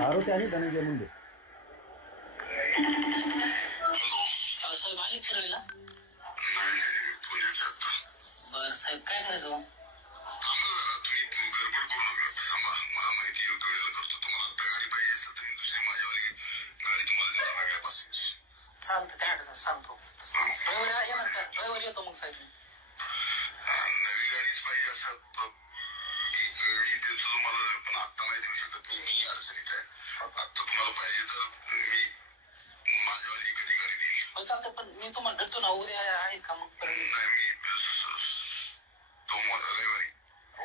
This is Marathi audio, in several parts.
आरोपी आणि धनंजय मुंडे साहेब आले फिरायला? बरं साहेब, काय करायचं मग? चालतं, काय अडचण सांगतो. रविवारी येणार का? रविवारी येतो मग साहेब. नवी गाडीच पाहिजे असं मी देतो तुम्हाला, पण आत्ता नाही देऊ शकत. मी अडचणीत आहे. आत्ता तुम्हाला पाहिजे तर मी माझ्यावाली कधी गाडी देईल. हो चालतं, पण मी तुम्हाला भेटतो ना उद्या. आहेत का मग? नाही, मी रविवारी.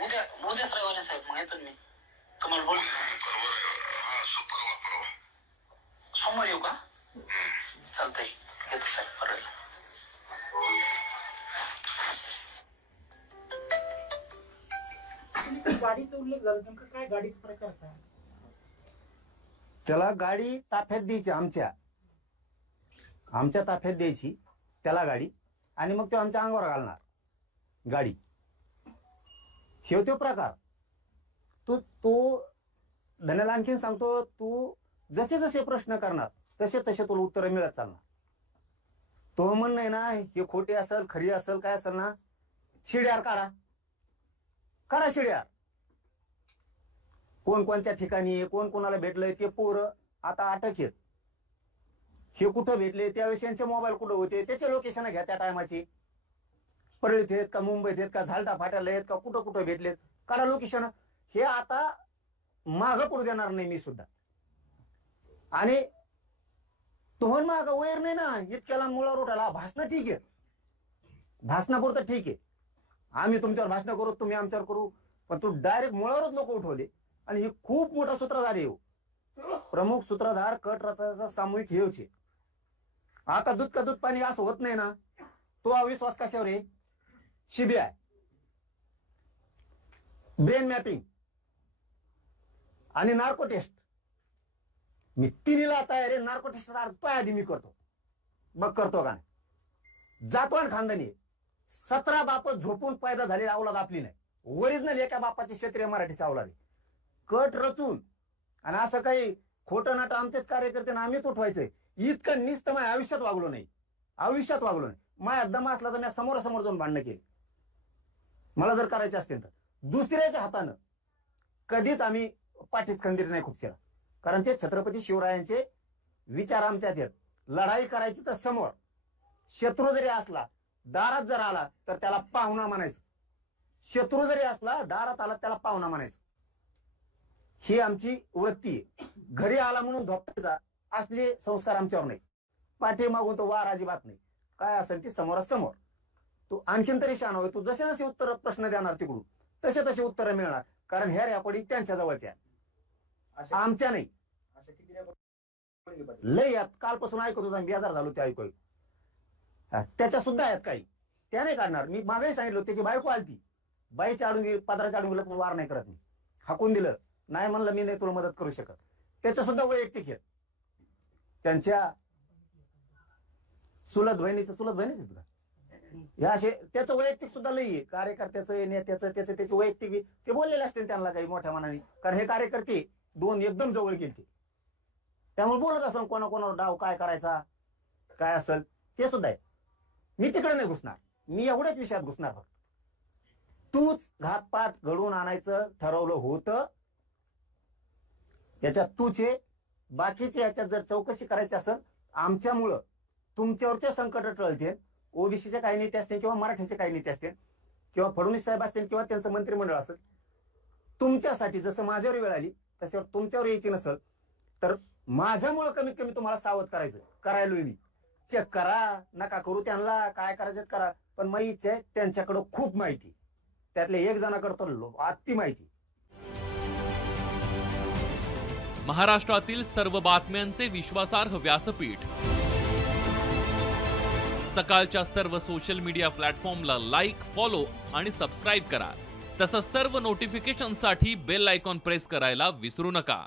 उद्याच रविवारी साहेब, मग येतो मी तुम्हाला बोलतो. परवा रविवार? हा, परवा. सोमवार येऊ का? चालतंय, येतो साहेब परवा. गाडीचा उल्लेख झाला, नेमकं काय गाडीचा प्रकार काय? त्याला गाडी ताफ्यात द्यायची, आमच्या ताफ्यात द्यायची त्याला गाडी, आणि मग तो आमच्या अंगावर घालणार गाडी. हे तो प्रकार. तू धन्याला आणखीन सांगतो, तू जसे जसे प्रश्न करणार तसे तसे तुला उत्तर मिळत चालणार. तो म्हण नाही ना हे खोटी असेल खरी असेल काय असेल ना, शिड्यार काढा शिड्यार. कोण कोणत्या ठिकाणी कोण कोणाला भेटलंय ते पोरं आता अटक आहेत. हे कुठं भेटले, त्यावेळेस यांचे मोबाईल कुठं होते, त्याचे लोकेशन घ्या त्या टायमाची. परळीत आहेत का, मुंबईत आहेत का, झालटा फाट्याला आहेत का, कुठं कुठं भेटलेत, काढा लोकेशन. हे आता मागं पडू देणार नाही मी सुद्धा. आणि तोहन माग वैर नाही ना, इतक्याला मुळावर उठायला. भाषण ठीक आहे, भाषणापुरतं ठीक आहे, आम्ही तुमच्यावर भाषण करू, तुम्ही आमच्यावर करू, पण तू डायरेक्ट मुळावरच लोक उठवले. आणि हे खूप मोठा सूत्रधार येऊ, प्रमुख सूत्रधार कट रचायचा सामूहिक हेवचे. आता दूध का दूध पाणी असं होत नाही ना. तो अविश्वास कशावर आहे? सीबीआय, ब्रेन मॅपिंग आणि नार्को टेस्ट. मी तिन्हीला तयार आहे. नार्को टेस्ट तो आधी मी करतो, मग करतो का नाही. जातो आणि खानदानी 17 बाप झोपून पैदा झालेली अवलाद आपली नाही. ओरिजिनल एका बापाची क्षेत्रीय मराठीची अवलाद आहे. कट रचून आणि असं काही खोटं नाटं आमचेच कार्यकर्ते आम्हीच उठवायचंय इतकं निस्त माझ्या आयुष्यात वागलो नाही. माझ्या दम असला तर मी समोरासमोर जाऊन भांडणं केली. मला जर करायचे असतील तर दुसऱ्याच्या हातानं कधीच आम्ही पाठीत खंदीर नाही खुपशीला. कारण ते छत्रपती शिवरायांचे विचार आमच्यात आहेत. लढाई करायची तर समोर, शत्रू जरी असला दारात जर आला तर त्याला पाहुणा म्हणायचं. शत्रू जरी असला दारात आला त्याला पाहुणा म्हणायचं. ही आमची वृत्ती आहे. घरी आला म्हणून धोपटायचा असले संस्कार आमच्यावर नाही. पाठी मागून तो वार अजिबात नाही. काय असेल ती समोरासमोर. तू आणखीन तरी शान होय. तू जसे जसे उत्तर प्रश्न देणार तिकडून तसे तसे उत्तर मिळणार. कारण ह्या रेकॉर्डिंग त्यांच्या जवळच्या, आमच्या नाही. लय यात कालपासून ऐकत होता, बेजार झालो ते ऐकू. त्याच्या सुद्धा आहेत काही, त्या नाही काढणार. मी मागेही सांगितलं त्याची बायको आलती, बाईच्या आडून गेली, पदराच्या आडून गेलं पण वार नाही करत. मी हाकून दिलं नाही, म्हणलं मी नाही तुला मदत करू शकत. त्याच्या सुद्धा वैयक्तिक आहेत. त्यांच्या चुलत बहिणीच का हे असे त्याचं वैयक्तिक सुद्धा लई आहे. कार्यकर्त्याचं नेत्याचं त्याचे वैयक्तिक ते बोललेले असतील त्यांना काही मोठ्या मनाने. कारण हे कार्यकर्ते दोन एकदम जवळ गेले, त्यामुळे बोलत असेल कोणाकोणावर डाव काय करायचा काय असेल ते सुद्धा आहे. मी तिकडे नाही घुसणार. मी एवढ्याच विषयात घुसणार. फक्त तूच घातपात घडवून आणायचं ठरवलं होतं, याच्यात तूचे बाकीचे याच्यात जर चौकशी करायची असेल आमच्यामुळं तुमच्यावरचे संकट टळते. ओबीसीचे काही नेते असतील किंवा मराठीचे काही नेते असतील किंवा फडणवीस साहेब असतील किंवा त्यांचं मंत्रिमंडळ असेल, तुमच्यासाठी जसं माझ्यावर वेळ आली तशावर तुमच्यावर यायची नसेल तर माझ्यामुळं कमीत कमी तुम्हाला सावध करायलोय मी. चेक करा, नका करू त्यांना काय करायचं करा, पण माहिती आहे त्यांच्याकडं खूप माहिती, त्यातल्या एक जणाकडं अति माहिती. महाराष्ट्रातील सर्व बातम्यांचे विश्वासार्ह व्यासपीठ, सकाळच्या सर्व सोशल मीडिया प्लॅटफॉर्मला लाईक, फॉलो आणि सबस्क्राईब करा. तसंच सर्व नोटिफिकेशनसाठी बेल आयकॉन प्रेस करायला विसरू नका.